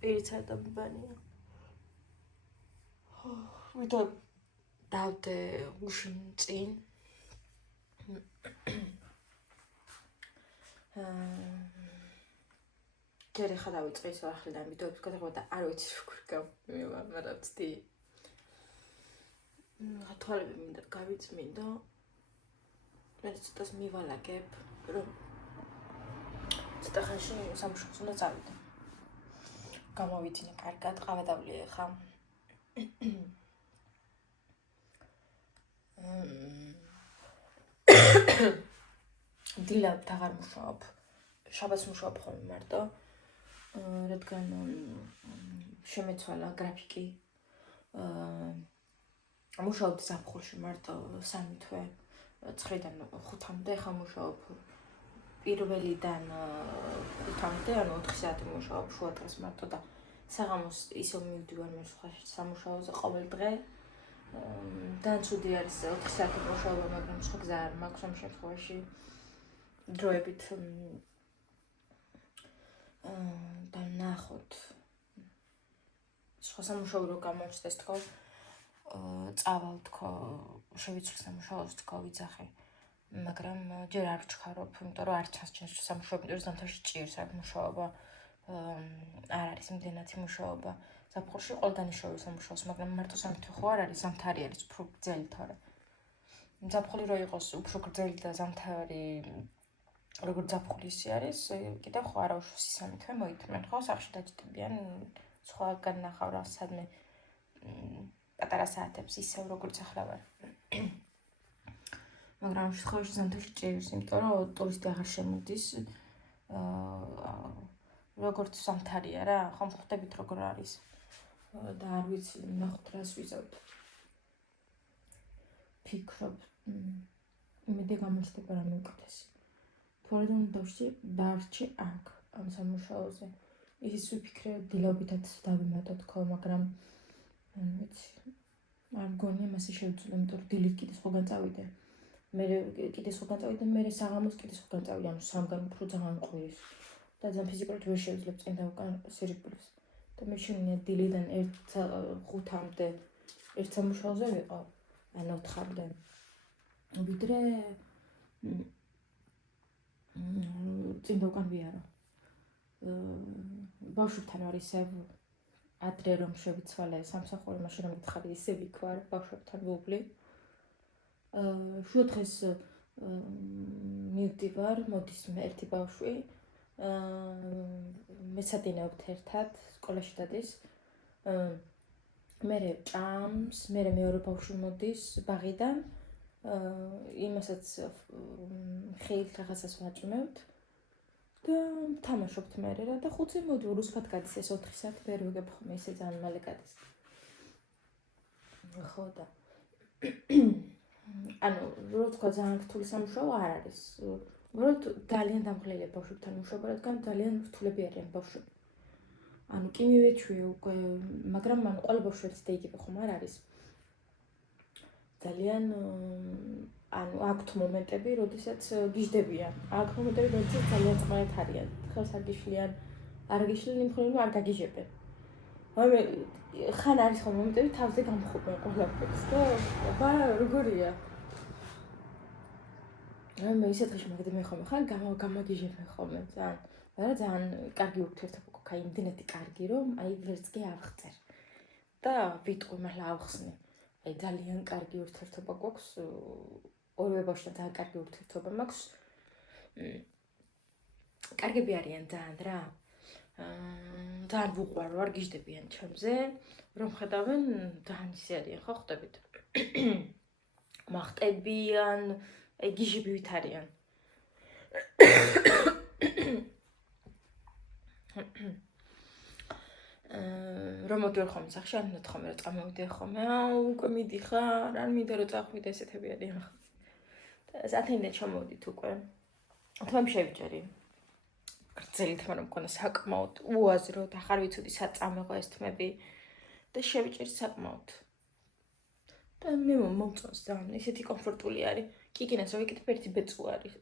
პირიც არ დამიბანია. ვიდრე დავდე უშინ წინ. ჯერ ხა დავიწყე ის ახალიდან ვიდეოებს გადაღვა და არ ვიცი როგორ გამიმევა, მაგრამ ვცდი. თვალები მინდა გავიწმინდო. მე ცოტას მივალაგებ, რომ ცოტა ხანში სამშობლოს უნდა წავიდე. გამოვიძინე კარგად, ყავა დავლია ხა. დილა აღარ მუშაობ. შაბათს მუშაობ ხოლმე მარტო. რადგან შემეცვალა გრაფიკი. მუშაობდი ზაფხულში მარტო 3 თვე 9-დან 5-მდე ხა მუშაობ. პირველიდან 5-მდე, ანუ 4 საათი მუშაობ შუა დღეს მარტო და საღამოს ისევ მივდივარ მე სხვა სამუშაოზე ყოველ დღე. და ცუდი არის 4 საათი მუშაობა, მაგრამ სხვა გზა არ მაქვს ამ შემთხვევაში. დროებით და ნახოთ სხვა სამუშაო რო გამოჩნდეს თქო წავალ თქო შევიცვლი სამუშაოს თქო ვიძახე მაგრამ ჯერ არ ვჩქარობ იმიტომ რომ არ ჩანს სამუშაო იმიტომ რომ ზამთარში ჭირს აქ მუშაობა არ არის იმდენად მუშაობა ზაფხულში ყველგან შევი სამუშაოს მაგრამ მარტო 3 თვე ხო არ არის ზამთარი არის უფრო გრძელი თორე ზაფხული რო იყოს უფრო გრძელი და ზამთარი როგორ ზაფხულის არის, კიდევ ხო არა უშო 3 თვე მოითმენ, ხო, სახში დაჯდებიან, სხვაგან ნახავ რა სადმე პატარა საათებს ისევ როგორც ახლა ვარ. მაგრამ ამ შემთხვევაში ზამთარში ჭირს, იმიტომ რომ ტურისტი აღარ შემოდის. როგორც ზამთარია რა, ხომ ხვდებით როგორ არის. და არ ვიცი, ნახოთ რას ვიზავთ. ფიქრობ, იმედი გამოჩნდება რამე უკეთესი. თორემ დარჩი აქ ამ სამუშაოზე. ის ვიფიქრე დილობითაც დავიმატო თქო, მაგრამ ვიცი, არ მგონია მასე შევძლო, იმიტომ რომ დილით კიდე სხვაგან წავიდე. მე კიდე სხვაგან წავიდე, მე საღამოს კიდე სხვაგან წავიდე, ანუ სამგან უფრო ძალიან ყვირის. და ძალიან ფიზიკურად ვერ შევძლებ წინ და უკან სირიკვდილს. და მე შევინე დილიდან 5-მდე ერთ სამუშაოზე ვიყავ, ან 4-მდე. ვიდრე წინ და უკან ვიარო. ბავშვებთან ვარ ისევ ადრე რომ შევიცვალე სამსახური, მაშინ რომ გითხარი ისე ვიქვარ ბავშვებთან ვუბლი. შუა დღეს მივდივარ, მოდის ერთი ბავშვი. მეცადინეობთ ერთად, სკოლაში დადის. მე ჭამს, მე მეორე ბავშვი მოდის ბაღიდან. იმასაც ხეილ რაღაცას ვაჭმევთ და თამაშობთ მე რა და 5-ზე მოვიდივარ უსფათ გადის ეს 4 საათი ვერ ვიგებ ხოლმე ისე ძალიან მალე გადის. ხო და ანუ რო თქვა ძალიან რთული სამუშაო არ არის. უბრალოდ ძალიან დამღლელია ბავშვებთან მუშაობა, რადგან ძალიან რთულები არიან ბავშვები. ანუ კი მივეჩვიე უკვე, მაგრამ ანუ ყველა ბავშვებს და იგივე ხომ არ არის. ძალიან ანუ აქვთ მომენტები, როდესაც გიждდებიან. აქვთ მომენტები, როდესაც ძალიან წყნარად არიან. ხელს არ გიშლიან, არ გიშლიან იმ ხოლმე არ გაგიჟებენ. მაგრამ ხან არის ხოლმე მომენტები თავზე გამხობენ ყველაფერს და აბა როგორია? მე ისე დღეში მაგდები ხოლმე ხან გამაგიჟებენ ხოლმე ძალიან. მაგრამ ძალიან კარგი ურთიერთობა გქონდა, იმდენად კარგი რომ აი ვერც კი ავხწერ. და ვიტყვი მართლა ავხსნე. აი ძალიან კარგი ურთიერთობა გვაქვს, ორივე ბავშვთან ძალიან კარგი ურთიერთობა მაქვს. კარგები არიან ძალიან რა. ძალიან ვუყვარ, არ გიждდებიან ჩემზე, რომ ხედავენ ძალიან ისე არიან, ხო ხვდებით? მახტებიან, აი გიჟებივით არიან. რომ მოდიარ ხოლმე სახში, ან ნათხოვე რა წამოვიდე ხოლმე, უკვე მიდიხარ, არ მინდა რომ წახვიდე ესეთები არიან. და 10-მდე ჩამოვიდით უკვე. თმამ შევიჭერი. გრძელი თმა რომ მქონდა საკმაოდ უაზრო და ხარ ვიცოდი სად წამეღო ეს თმები და შევიჭერი საკმაოდ. და მე მომწონს ძალიან, ისეთი კომფორტული არის. კიკინას რო ვიკეთებ ერთი ბეწუ არის.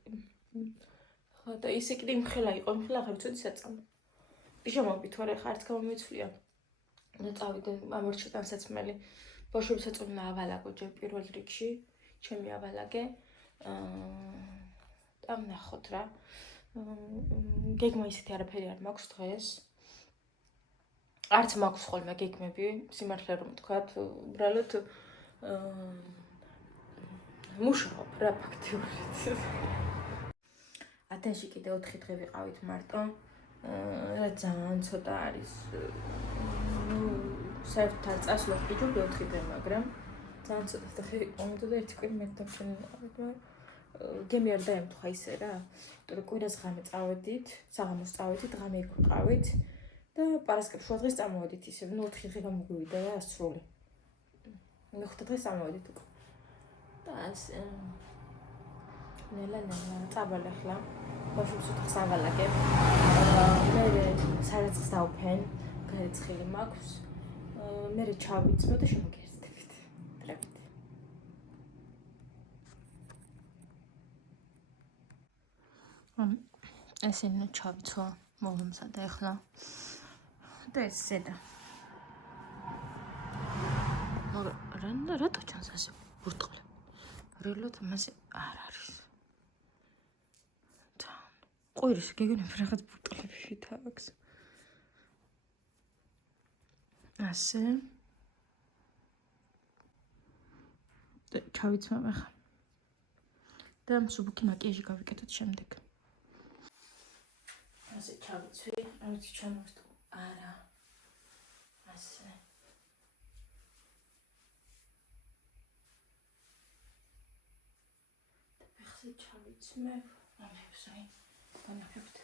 ხო და ისე კიდე იმხელა იყო, იმხელა ხარ ვიცოდი სად წამე. პიჟამები თუ არა ხა არც გამომიცვლია და წავიდე ამორჩა განსაცმელი ბავშვებს ეწონა ავალაგო ჯერ პირველ რიგში ჩემი ავალაგე და ნახოთ რა გეგმა ისეთი არაფერი არ მაქვს დღეს არც მაქვს ხოლმე გეგმები სიმართლე რომ ვთქვათ უბრალოდ მუშაობ რა ფაქტიურად ათენში კიდე 4 დღე ვიყავით მარტო რა ძალიან ცოტა არის საერთოდ არ წასვლას ვიჯობ 4 დღე მაგრამ ძალიან ცოტა დღე ვიყავით და ერთი კვირა მეტდაფრინავით გემი არ დაემთხვა ისე რა იმიტომ რომ კვირას ღამე წავედით საღამოს წავედით ღამე იქ ვიყავით და პარასკევს შუა დღეს წამოვედით ისე 4 დღე გამოგვივიდა რა ასრული მე-5 დღეს წამოვედით უკვე და ასე ნელა წავალ ახლა ბავშვებს უთხს ავალაგებ მე სარაცხს დავფენ გარეცხილი მაქვს მე ჩავიცმო და შემოგიერთდებით დრებით ესენი ჩავიცვა მოვიმსადე ახლა და ეს ზედა რატო ჩანს ასე ბურტყლები რეალურად მასე არ არის ყვირის გეგონებ რაღაც ბურტყლები შეთ აქვს ასე და ჩავიცმავ ახლა და მსუბუქი მაკიაჟი გავიკეთოთ შემდეგ ასე ჩავიცვი, არ ვიცი ჩამოვს თუ არა. ასე. და ახლა ჩავიცმე, ამებს აი, განახებთ.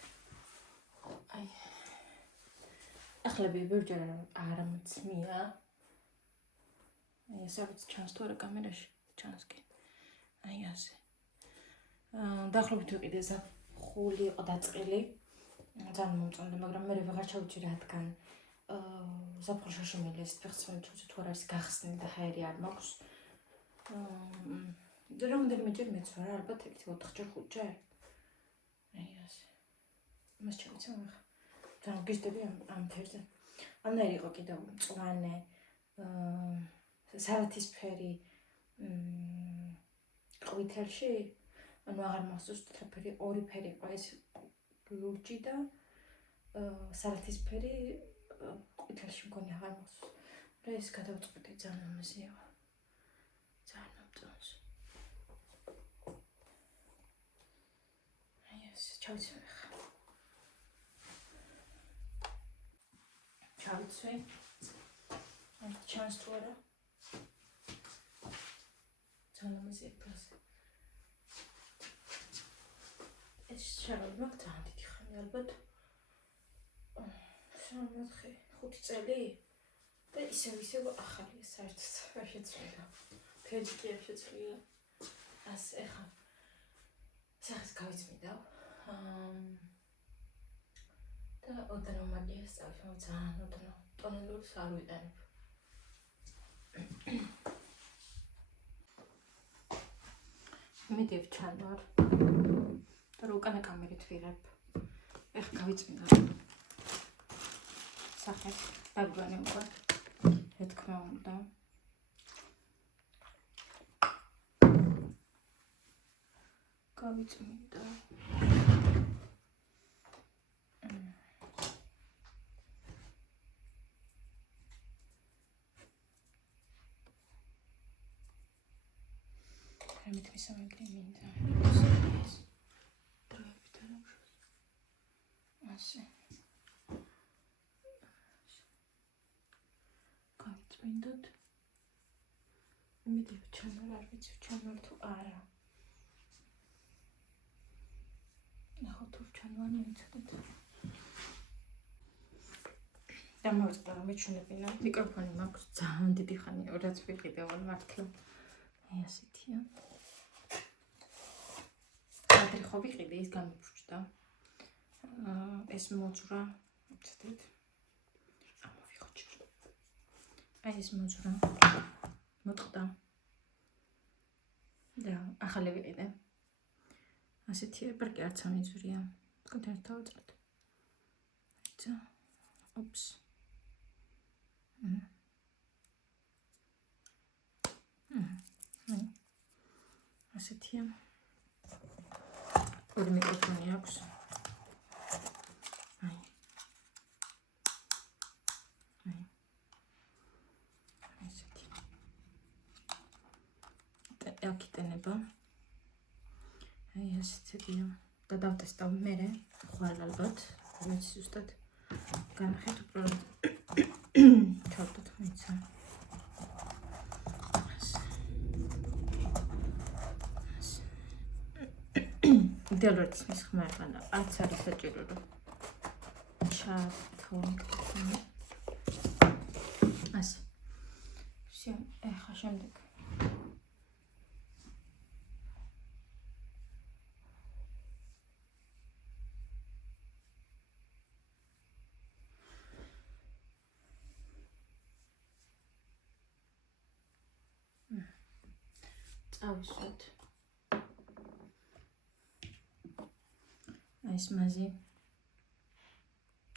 აი. ახლა ბევრჯერ არ მწმია. აი, საერთოდ ჩანს თუ არა კამერაში? ჩანს კი. აი ასე. დაახლოებით ვიყიდე ზაფხული იყო დაწყილი. ძალიან მომწონდა, მაგრამ მე ვეღარ ჩავიცი რადგან ზაფხულში შემიძლია ფეხსაცმელი ჩავიცი თუ არ არის გახსნილი და ჰაერი არ მაქვს. რამდენიმეჯერ მეცვა რა, ალბათ 4-ჯერ 5-ჯერ. აი ასე. მას ჩავიცი ახლა. ძალიან გიზდები ამ ფერზე. ამნაირი იყო კიდევ მწვანე, სალათისფერი ყვითელში, ანუ აღარ მახსოვს რა ფერი, ორი ფერი იყო ეს ლურჯი და სალათისფერი ყვითელში მგონი აღარ მახსოვს. რა ეს გადავწყვეტი ძალიან ამაზეა. ძალიან მომწონს. აი ეს ჩავიცვი ახლა. ჩავიცვი. აი ჩანს თუ არა? ძალიან ამაზეა პრასე. ეს შეგავდა ძალიან დიდი ხანი ალბათ 5 წელი და ისევ ახალია საერთოდ არ შეცვლილა ფერი კი არ შეცვლილა ასე ახლა სახეს გავიწმიდა და ოდნავ მაგიას წავშავ ძალიან ოდნავ ტონელურს არ ვიტანებ მიდევ ჩანვარ და უკანა კამერით ვიღებ. ეხლა გავიწმინდა. სახეს დაგვანე უკვე. რა თქმა უნდა. გავიწმინდა. ამით მისამეგრე მინდა. ასე. გავიწმინდოთ. მიდევ ჩანალ, არ ვიცი ჩანალ თუ არა. ნახოთ თუ ჩანალ მიცადეთ. დამოვიწყდა რომ მეჩვენებინა. მიკროფონი მაქვს ძალიან დიდი ხანი, რაც ვიყიდევ მართლა. აი ასეთია. ადრე ხო ვიყიდე ის გამიბრჩდა. ეს მოძრა, ვცადეთ. ამოვიხოჭე. აი ეს მოძრა მოტყდა. და ახალი ვიყიდე. ასეთი ეპარკი არც ამიძვრია. თქვენ თავწყეთ. ცა Ups. ასეთია. ორი მიკროფონი აქვს. აი. ასეთი. აქ იტანება. აი ასეთია. და დავტესტავ მე, ხვალ ალბათ, მეც ზუსტად განახეთ უბრალოდ ჩავდოთ მეცა. იდეალურად ის ხმარხანა, არც არის საჭირო რომ ჩავთო მიკროფონი. ასე. всё, ეხა შემდეგ. წავისვით. ეს მაზი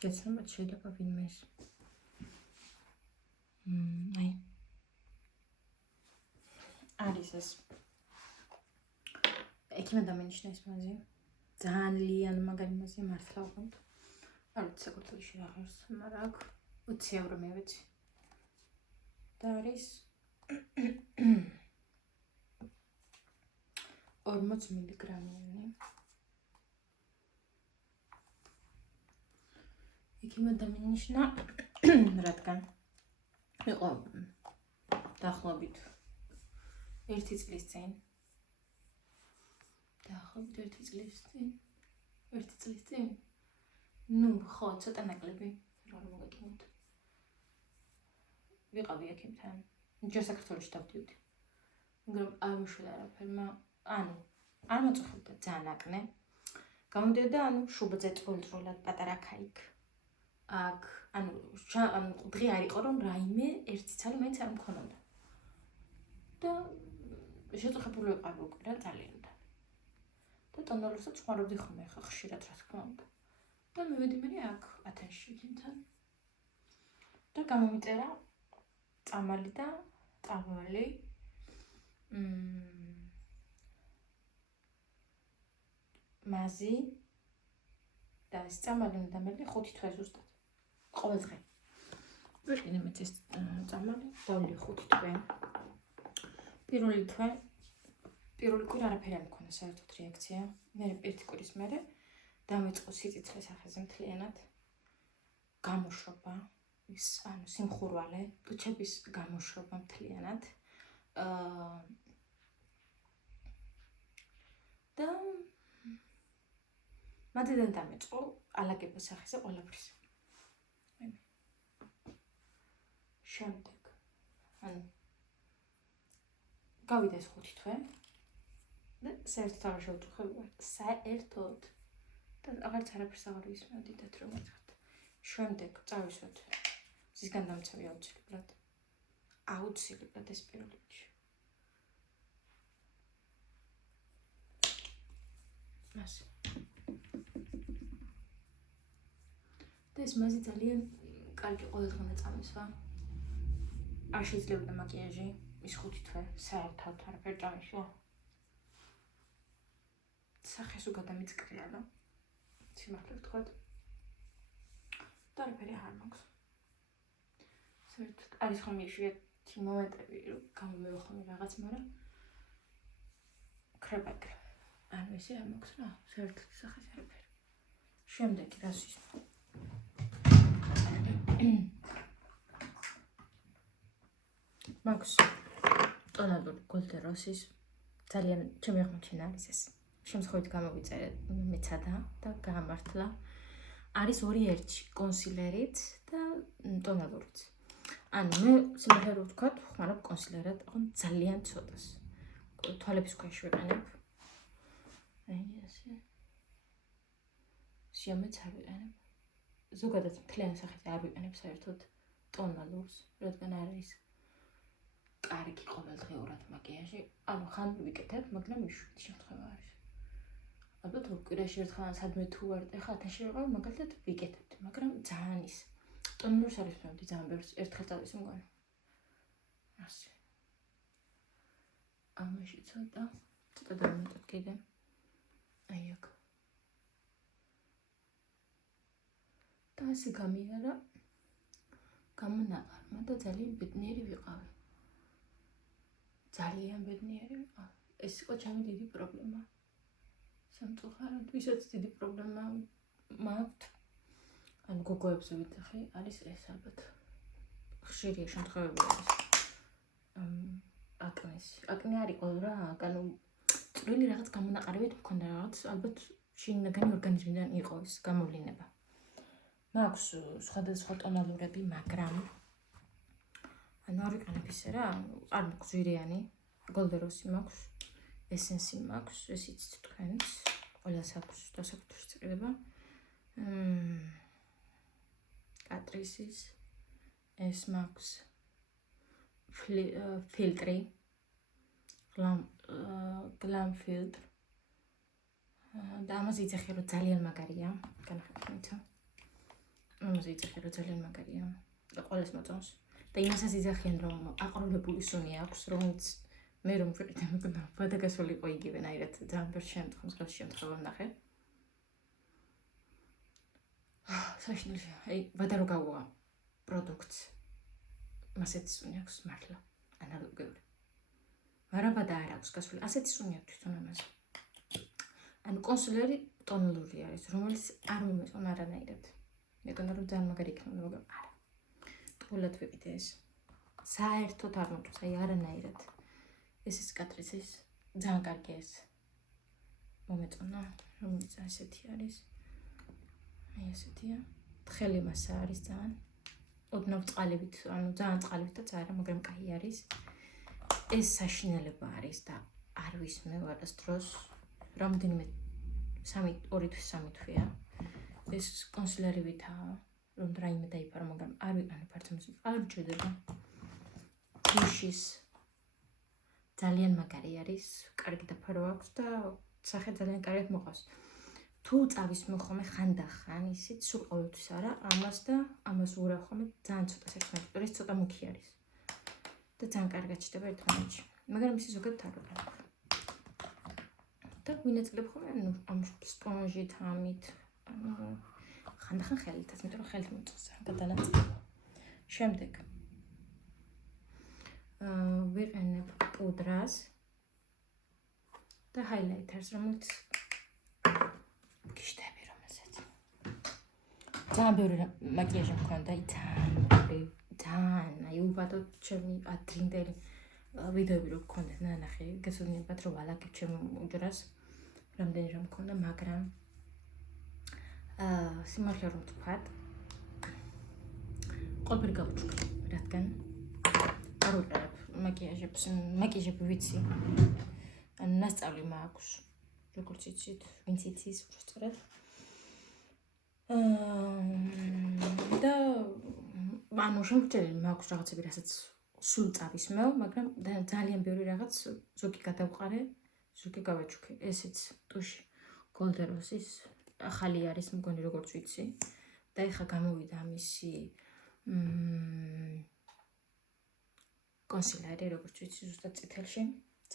გეცნობათ შეიძლება ვინმე ეს აი არის ეს ეკიმა დამენიშნა ეს მაზი ძალიან მაგარი მაზი მართლა ვყავთ არ ვიცი საქართველოში რა ღირს მაგრამ აქ 20 ევრო მივეცი და არის 40 მილიგრამიანი ეკიმა დამენიშნა რადგან იყო დაახლოებით 1 წლის წინ ნუ ხო ცოტა ნაკლები რა მოგეკითხოთ ვიყავი ეკიმთან ჯერ საქართველოში დავდიოდი მაგრამ არ მიშველა არაფერმა ანუ არ მოწოხებდა ძალიან აკნე გამოდიოდა ანუ შუბლზე წვრილ-წვრილად პატარა ქაიქ აქ ანუ დღე არ იყო რომ რაიმე ერთი ცალი მაინც არ მქონოდა და შეწუხებული ვიყავი უკვე რა ძალიან და ტონალურსაც ხმარობდი ხოლმე ხა ხშირად რა თქმა უნდა და მივედი მე აქ ათენში ეკიმთან და გამომიწერა წამალი და ტავალი მაზი და ეს წამალი უნდა მე 5 თვე ზუსტად ყოველ დღე ვიყინე მე ეს წამალი დავლი 5 თვე პირველი კვირა არაფერი არ მქონდა საერთოდ რეაქცია მე ერთი კვირის მერე დამეწყო სიწითლე სახეზე მთლიანად გამოშრობა ის ანუ სიმხურვალე ტუჩების გამოშრობა მთლიანად და მადიდან დამეწყო ალაგება სახეზე ყველაფრის შემდეგ ანუ გავიდა ეს 5 თვე და საერთოდ აღარ შევწუხებია საერთოდ და აღარც არაფერს აღარ ვისმენდით რომ ერთხელ შემდეგ წავისვით ზისგან დამცავი აუცილებლად ეს პირველი ასე და ეს მაზი ძალიან კარგი ყოველდღე წამისვა არ შეიძლება მაკიაჟი ის 5 თვე საერთოდ არაფერ წამისვა სახეს უგადამიწკრია რა სიმართლე ვთქვათ და არაფერი აღარ მაქვს საერთოდ არის ხომ იშვიათი მომენტები რომ გამომევხმე რაღაც მაგრამ ქრებაკ ანუ ესე არ მაქვს რა საერთოდ სახეს არაფერი შემდეგი რას ვისმენ მაქვს ტონალური გოლდეროსის ძალიან ჩემი აღმოჩენა არის ეს შემთხვევით გამოვიწერე მეცადა და გაამართლა არის 2-1 კონსილერით და ტონალურით ანუ მე სიმართლე ვთქვათ ხმარობ კონსილერად ძალიან ცოტას თვალების ქვეშ ვიყენებ აი ესე სიამეც არ ვიყენებ ზოგადად მთლიან სახეზე არ ვიყენებ საერთოდ ტონალურს რადგან არის კარგი ყოველდღიურად მაკიაჟი ანუ ხან ვიკეთებ მაგრამ იშვიათი შემთხვევა არის ალბათ კვირაში ერთხელ სადმე თუ არ ეხლა ათენში ვიყავ მაგალითად ვიკეთებდი მაგრამ ძალიან ის ტონურს არის მოვდი ძალიან ბევრს ერთხელ წავის მგონი. ასე. ამაში ცოტა დავუმატოთ კიდე. აი აქ. და ასე გამიარა გამონაყარმა და ძალიან ბედნიერი ვიყავი. ძალიან ბედნიერი ვიყავი. ეს იყო ჩემი დიდი პრობლემა. სამწუხაროდ ვისაც დიდი პრობლემა მაქვთ ან გოგოებზე ვიძახი არის ეს ალბათ ხშირია შემთხვევები არის აკნე არ იყო რა ანუ წვრილი რაღაც გამონაყარებით მქონდა რაღაც ალბათ შინაგანი ორგანიზმიდან იყო ეს გამოვლინება მაქვს სხვადასხვა ტონალურები მაგრამ ანუ არ ვიყენებ ისე რა არ მაქვს ზვირიანი გოლდეროსი მაქვს ესენსი მაქვს ესიც თქვენს ყველას აქვს დასაკუთრების წრება კატრისის ეს მაქვს ფილტრი გლამ ფილტრ და ამაზე იცახე რომ ძალიან მაგარია განახეთქმით ამაზე იცახე რომ ძალიან მაგარია და ყველას მოწონს და იმასაც იცახიან რომ აყროლებული სუნი აქვს რომელიც მე რომ ვიყიდე ბადაგასული იყო იგივენაირად ძალიან ბევრ შემთხვევაში ვნახე საშინელი აი ვადა რო გავა პროდუქტს მასეთი სუნი აქვს მართლა ანალოგიური მაგრამ ვადა არ აქვს გასული ასეთი სუნი აქვს თვითონ ამაზე ანუ კონსილერი ტონალური არის რომელიც არ მომეწონა არანაირად მეკონა რომ ძალიან მაგარი იქნება მაგრამ არა ტყუილად ვიყიდე ეს საერთოდ არ მომწონს აი არანაირად ეს ის კატრისის ძალიან კარგი ეს მომეწონა რომელიც ასეთი არის აი ესეთია თხელი მასა არის ძალიან ოდნავ წყალებით ანუ ძალიან წყალებითაც არა მაგრამ კაი არის ეს საშინელება არის და არ ვისმევ არასდროს რამდენიმე 2-3 თვეა ეს კონსილერივითაა რომ რაიმე დაიფარო მაგრამ არ ვიყენებ არცემს არ ვჭირდება დუშის ძალიან მაგარი არის კარგი დაფარო აქვს და სახე ძალიან კარგად მოყავს თუ წავის მოხომე ხანდახან ისიც სულ ყოველთვის არა ამას და ამას ურავ ხოლმე ძალიან ცოტა საქმეა ეს ცოტა მუქი არის და ძალიან კარგად ჩდება ერთმანეთში მაგრამ ისე ზოგადად არ ვიყენებ და ვინაძლებ ხოლმე ანუ ამ სპონჟით ამით ანუ ხანდახან ხელითაც მეტყვი რომ ხელით მოწოს გადანაწილება შემდეგ ვიყენებ პუდრას და ჰაილაითერს რომელიც გიშტები რომელსაც ძალიან ბევრი მაკიაჟი მქონდა ძალიან აი უბადო ჩემი ადრინდელი ვიდეოები რო მქონდა ნანახი გასაგებად რომ ვალაგებ ჩემ უჯრას რამდენი რამ მქონდა მაგრამ სიმართლე რომ ვთქვათ ყველაფერი გავუჩუქე რადგან არ ვიყენებ მაკიაჟები ვიცი ანუ მასწავლი მაქვს როგორც იცით ვინც იცის უბრალოდ და ანუ შემოჭრილი მაქვს რაღაცები რასაც სულ წავისმევ მაგრამ ძალიან ბევრი რაღაც ზოგი გადავყარე ზოგი გავაჩუქე ესეც ტუში გოლდეროსის ახალი არის მგონი როგორც ვიცი და ეხა გამოვიდა მისი კონსილერი როგორც ვიცი ზუსტად წითელში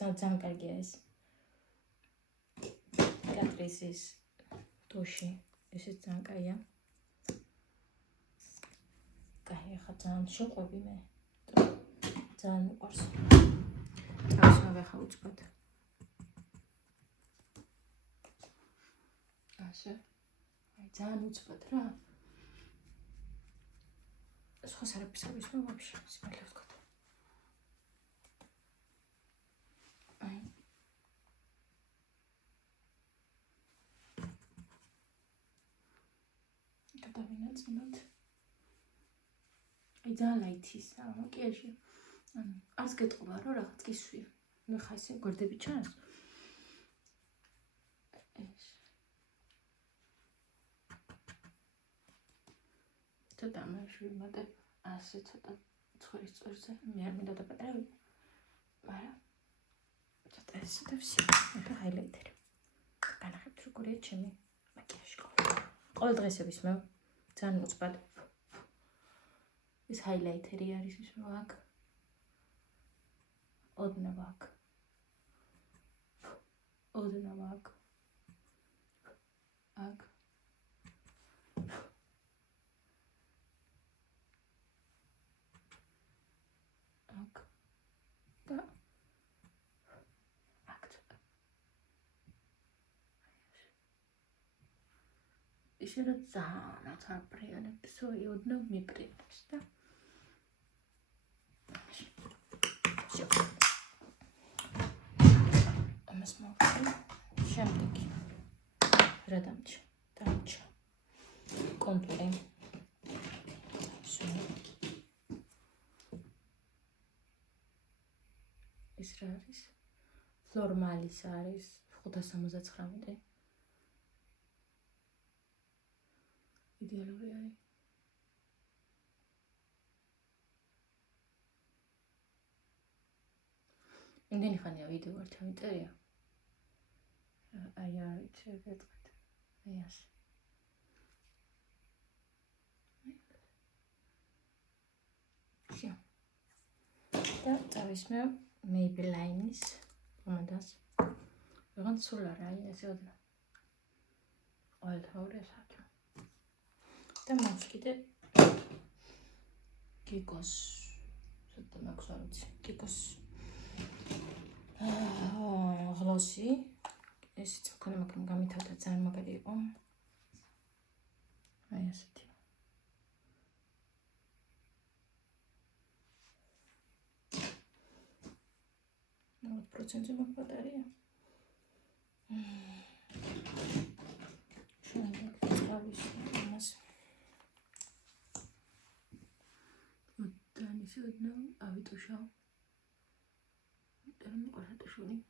ძალიან კარგია ეს კატრისის ტუში ესეც ძალიან კაია კაი ეხა ძალიან შეყვები მე ძალიან მიყვარს დავისმევ ეხა უწყოთ ასე აი ძალიან უწყოთ რა სხვა სარაფის არ ვისმევ ვაფშე სიმართლე ვთქვათ აი გადავინაწილოთ აი ძალიან ლაითის მაკიაჟი ანუ არც გეტყობა რომ რაღაც გისვი ნუ ხა ესე გვერდები ჩანს ეს ცოტა მაშვიმატებ ასე ცოტა ცხვრის წვერზე მე არ მინდა დაპატარავი მაგრამ ცოტა ესე და ვსი ახლა ჰაილაიტერი განახებთ როგორია ჩემი მაკიაჟი ყოველ დღესებისმევ ძალიან უცბად ეს ჰაილაითერი არის ის რომ აქ ოდნავ აქ აქ და აქ ისე რომ ძალიან აფრიანებს ოდნავ მიგრირებს და ამას მოვხდი შემდეგი რა დამჭა კონტური ეს რა არის ფლორმალის არის 579 იდეალური არის იმდენი ხანია ვიდეო არ ჩამიწერია აი არის შეგეწყეთ აი ასე და წავისმე Maybelline-ის პომადას რაღაც სულ არა აი ესე ოდნა ყოველთვიურად საჭო და მოვშკიდე კიკოს ცოტა მაქვს არ ვიცი კიკოს გლოსი ესეც მქონდა მაგრამ გამითავდა ძალიან მაგარი იყო აი ასეთი 90% მაქვს ბატარეა შემდეგ წავის ამას ოდან ისე ოდნავ ავიტუშავ და მიყარატუშული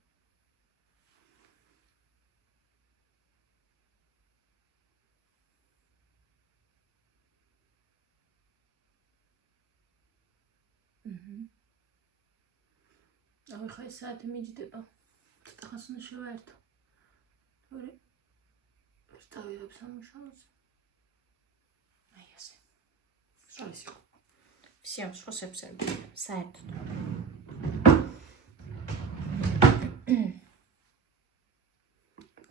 აი ხა ეს საათი მიჯდება ცოტა ხანს უნდა შევაერთო თორე ვერ დავიღებ სამუშაოზე აი ასე შოლის всем შოსებს საერთოდ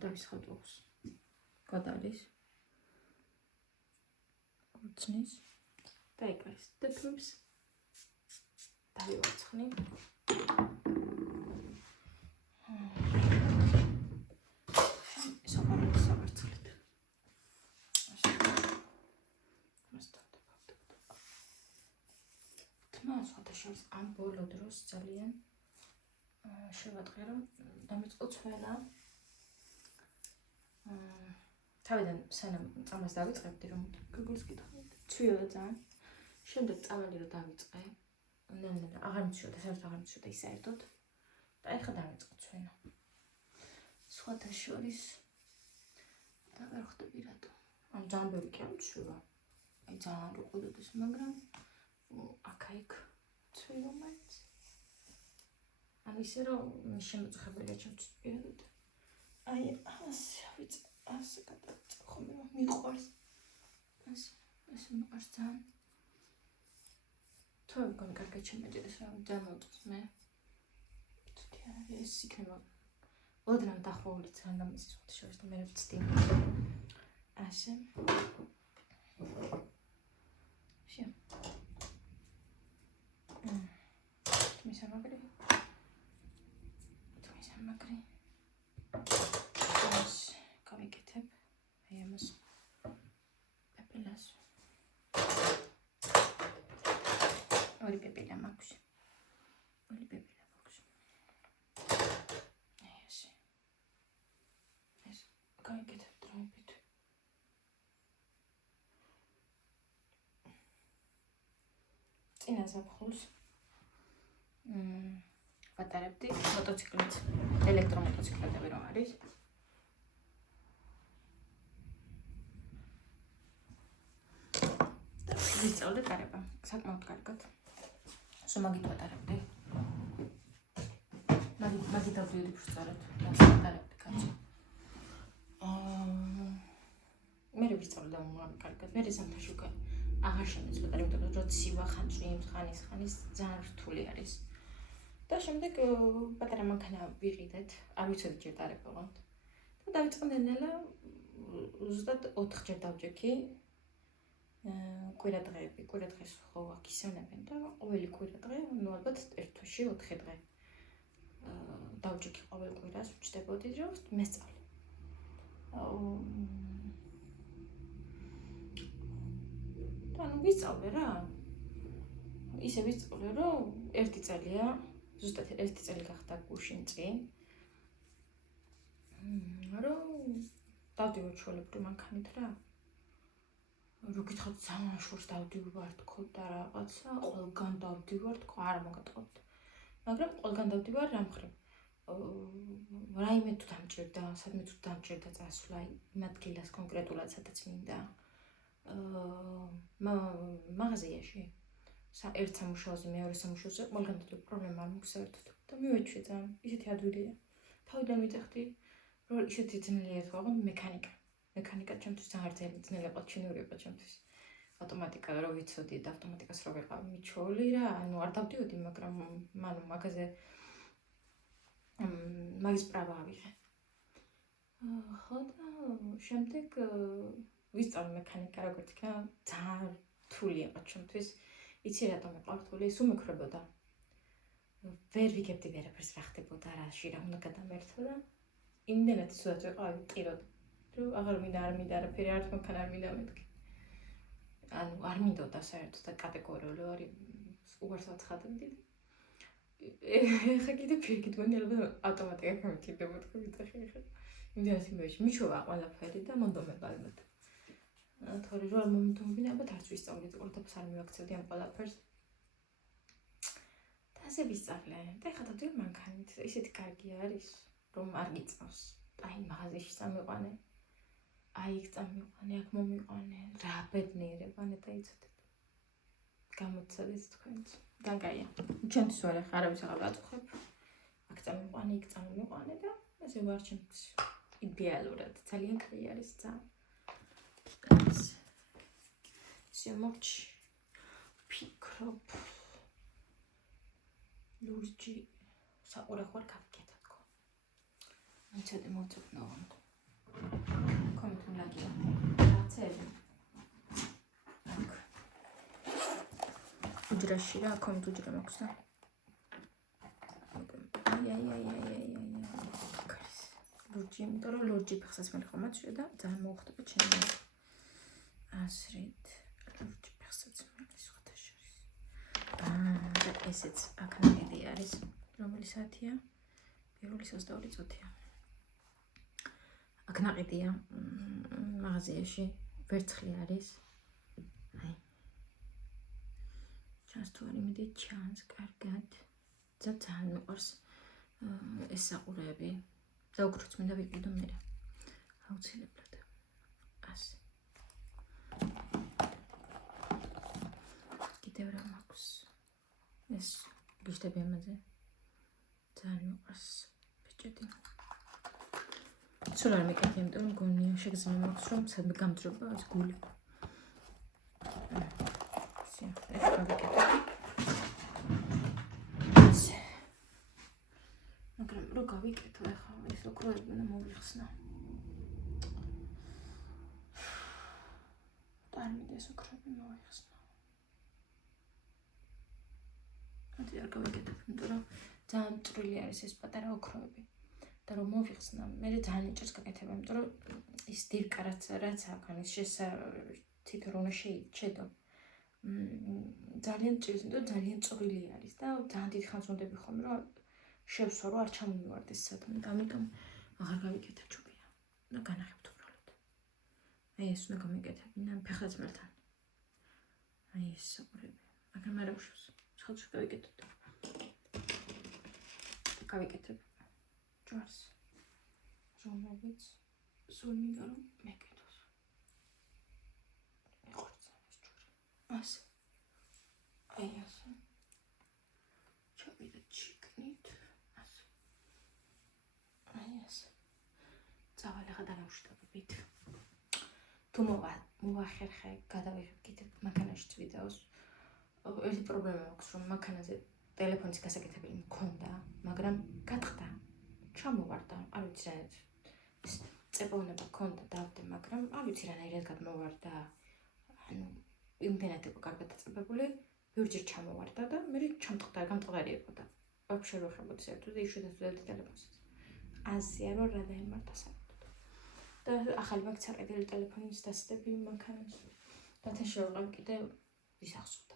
დავისხატოს გადალის უცნის და ეკარის დეფებს დავივარცხნი შორის ამ ბოლო დროს ძალიან შევატყე რომ დამიწყო ცვენა თავიდან სანამ წამას დავიწყებდი რომ გოგოს კითხავდი ცვიოდა ძალიან შემდეგ წამალი რომ დავიწყე ნენა აღარ მიცვიოდა საერთოდ აღარ მიცვიოდა ის საერთოდ და ეხლა დავიწყო ცვენა სხვათა შორის და ვერ ხვდები რატო ან ძალიან ბევრი კი არ მცვივა აი ძალიან რო ყოდოდეს მაგრამ აქა-იქ ცვივა მაინც ან ისე რომ შემოწუხებელია ჩემთვის პირადად აი ასე ვიწე ასე გადავიწე ხომ მიყვარს ასე მიყვარს ძალიან თუ გონ კარგად შემეჭედეს რა დამოწს მე თითი არის ეს იქნება ოდნავ დახვეული ძალიან დამიცის ხოთი შორის და მე ვწდი ასე შე თმისამაგრი ამას გავიკეთებ აი ამას პეპილას ორი პეპილა მაქვს აი ასე ეს გავიკეთებ დროებით წინა ზაფხულს ვატარებდი მოტოციკლით, ელექტრომოტოციკლები რომ არის. და ვისწავლე ტარება, საკმაოდ კარგად. სომაგით ვატარებდი. მაგით დავდიოდი ფსწორად, ვატარებდი კაცი. მე ვისწავლე და მაგ კარგად. მე ზამთარში აღარ შემეწყვეტა, იმიტომ რომ ცივა ხან წვიმს, ხანის ძალიან რთული არის. და შემდეგ პატარა მანქანა ვიყიდეთ, არ ვიცოდი ჯერ დარებულოთ. და დავიწყე ნელა ზუსტად 4 ჯერ დავჯექი. კვირა დღეს ხო აქ ისვენებენ და ყოველი კვირა დღე, ну ალბათ ერთ თვეში 4 დღე. დავჯექი ყოველ კვირას, ვჭდებოდი რომ მესწავლე. და ნუ ვისწავლე რა. ისე ვისწავლე რომ ერთი წელია, ზუსტად ერთი წელი გახდა გუშინ წინ. რომ დავდივარ ჩვეულებრივ მანქანით რა. რო გითხრათ ძალიან შორს დავდივარ თქო და რაღაცა, ყველგან დავდივარ თქო, არ მოგატყობთ. მაგრამ ყველგან დავდივარ რა მხრივ. რაიმე თუ დამჭირდა, სადმე თუ დამჭირდა წასვლა იმ ადგილას კონკრეტულად სადაც მინდა. მაღაზიაში ერთ სამუშაოზე მეორე სამუშაოზე ყველგან დავდივარ, პრობლემა არ მაქვს საერთოდ. და მივეჩვე ძალიან, ისეთი ადვილია. თავიდან ვიძახდი, რომ ისეთი ძნელია თქვა, მექანიკა ჩემთვის ძალიან ძნელი იყო, ჩინური იყო ჩემთვის. ავტომატიკა რო ვიცოდი და ავტომატიკას რო ვიყავ მიჩვეული რა, ანუ არ დავდიოდი, მაგრამ მანუ მაგაზე მაგის პრავა ავიღე. ხო და შემდეგ ვისწავლე მექანიკა როგორც იქნება, ძალიან რთული იყო ჩემთვის. იცი რატომ იყო რთული? სულ მეკვრებოდა. ვერ ვიგებდი ვერაფერს რა ხდებოდა, რაში რა უნდა გადამერთო და იმდენად ცუდად ვიყავი, ტიროდ. რომ აღარ მინდა არაფერი არ თქვენ არ მინდა მეთქი. ანუ არ მინდოდა საერთოდ და კატეგორიული ვარ უარს ვაცხადებდი. ეხა კიდე პირიქით გონი ალბათ ავტომატიკა გამიჭირდება თქო ვიძახი ეხა. იმდენად იმეში მიჩვევა ყველაფერი და მონდომება ალბათ. თორე რომ არ მომდომებინა ალბათ არც ვისწავლეთ ყველაფერს არ მივაქცევდი ამ ყველაფერს. და ასე ვისწავლე. და ეხა დავდივარ მანქანით. ისეთი კარგი არის რომ არ გიწევს. აი მაღაზიაში წამიყვანე. აი იქ წამიყვანე, აქ მომიყვანე, რა ბედნიერება დაიცოდეთ. გამოცადეთ თქვენც. გაგაია. ჩემთვის ვარ ახლა არავის აღარ ვაწუხებ. აქ წამიყვანე, იქ წამიყვანე და ესე ვარ ჩემთვის იდეალურად. ძალიან კაი არის ძალიან. შემოჩი ფიქრობ. ლურჯი საყურახوار გავიკეთე თქო. მიცოდე მოვწოდნოვან. Kommt erzählen. Danke. უჯრაში რა kommt უჯრა მაქვს და. ლურჯი, იმიტომ რომ ლურჯი ფეხსაც მე ხომ მაწვია და ძალიან მოუხდება ჩემი. ასრით ლურჯი ფეხსაც მე სხვათა შორის. და ესეც აქნაირი არის. რომელი საათია? 1:22 წუთია. აქ ნაყიდია მაღაზიაში ვერცხლი არის. აი. ჩანს თუ არ იმედი ჩანს კარგად. ძალიან მიყვარს ეს საყურეები. და უკროც მინდა ვიყიდო მე. აუცილებლად. ასე. კიდევ რა მაქვს? ეს გიშტები ამაზე. ძალიან მიყვარს ბიჭედი. სულ არ მეკეთე, იმიტომ რომ გონია შეგრძნა მაქვს რომ სადმე გამძრობა ეს გული. ასე, ეს გავიკეთე. ასე. მაგრამ რო გავიკეთო ახლა ეს ოქროები უნდა მოვიხსნა. და არ მინდა ეს ოქროები მოვიხსნა. ადი არ გავიკეთებ, იმიტომ რომ ძალიან წვრილი არის ეს პატარა ოქროები. და რომ მოვიხსნა, მე ძალიან იჭერს გაკეთება, იმიტომ რომ ის დირკა რაც აქვს, ის თითო რომ შეიჭედო. ძალიან ჭირს, იმიტომ ძალიან წვრილი არის და ძალიან დიდ ხანს უნდები ხოლმე, რომ შევსვა, რომ არ ჩამომივარდეს სადმე. ამიტომ აღარ გავიკეთებ ჯობია. და განახებთ უბრალოდ. აი ეს უნდა გამიკეთებინა ფეხაც მერთან. აი ეს საყურები. მაგრამ არ უშავს. ხალხს გავიკეთებ. გავიკეთებ. ჯვარს. რომელიც სულ მინდა რომ მეკეთოს. მიყურცან ეს ჯვარი. ასე. აი ასე. ჩავიდე ჩიკნით. ასე. აი ასე. წავალ ახლა დაგავშტაბებით. თუ მოვახერხე, გადავიღებ კიდე მანქანაშიც ვიდეოს. ერთი პრობლემა აქვს, რომ მანქანაზე ტელეფონის გასაკეთებელი მქონდა, მაგრამ გატყდა. ჩამოვარდა, არ ვიცი რანაირად. ეს წეპოვნება მქონდა, დავდე, მაგრამ არ ვიცი რანაირად გადმოვარდა. ანუ იმდენად იყო კარგად დაწებებული, ბევრჯერ ჩამოვარდა და მე ჩამტყდა, გამტყდარი იყო და ვაფშე რო ხებოდი საერთოდ და იშვიათად ვდევდი ტელეფონსაც. აზია რომ რა დაემართა საერთოდ. და ახალი მაგ წაყიდული ტელეფონის დასდები მანქანას. რათა შევყავ კიდე ვისახსოვდა.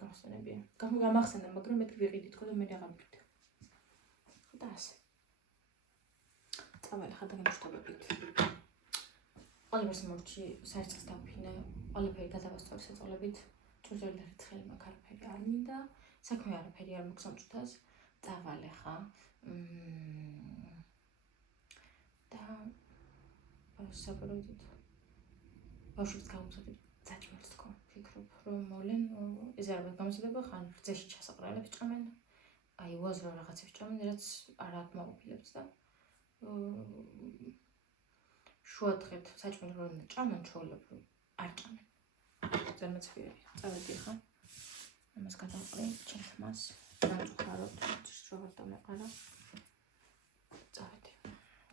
გამახსენებია. გამახსენდა, მაგრამ მე ვიყიდი თქო და მე აღარ ვიყიდე. და ასე. წავალ ხა და გამშვიდობებით. ყველაფერს მორჩი საერთოდ დავფინე, ყველაფერი გადავასწორი საწოლებით. ჭურჭელი ერთხელ მაგ არაფერი არ მინდა, საქმე არაფერი არ მაქვს ამ წუთას. წავალ ხა. და საბოლოოდ ბავშვებს გამოსადებთ საჭმელს თქო. ფიქრობ რომ მოვლენ ეს არ გამოსადება ხან რძეში ჩასაყრელებს ჭამენ. აი უაზრო რაღაცებს ჭამენ, რაც არ აკმაყოფილებს და შუადღეთ საჭმელი რომ ჭამენ ჩვეულებრივ არ ჭამენ. ზარმაცფიერი. წავედი ხა. ამას გადავყრი ჩემს დამწუხაროთ, სწორად დამეყარა. წავედი.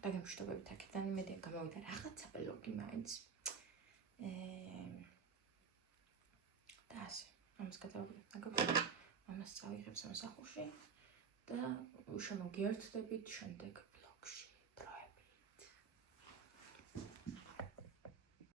და გამშვიდობებით აქედან იმედი გამოვიდა რაღაცა ბლოგი მაინც. და ასე. ამას გადავყრი. ამას წავიღებ სამსახურში და შემოგიერთდებით შემდეგ ბლოგში.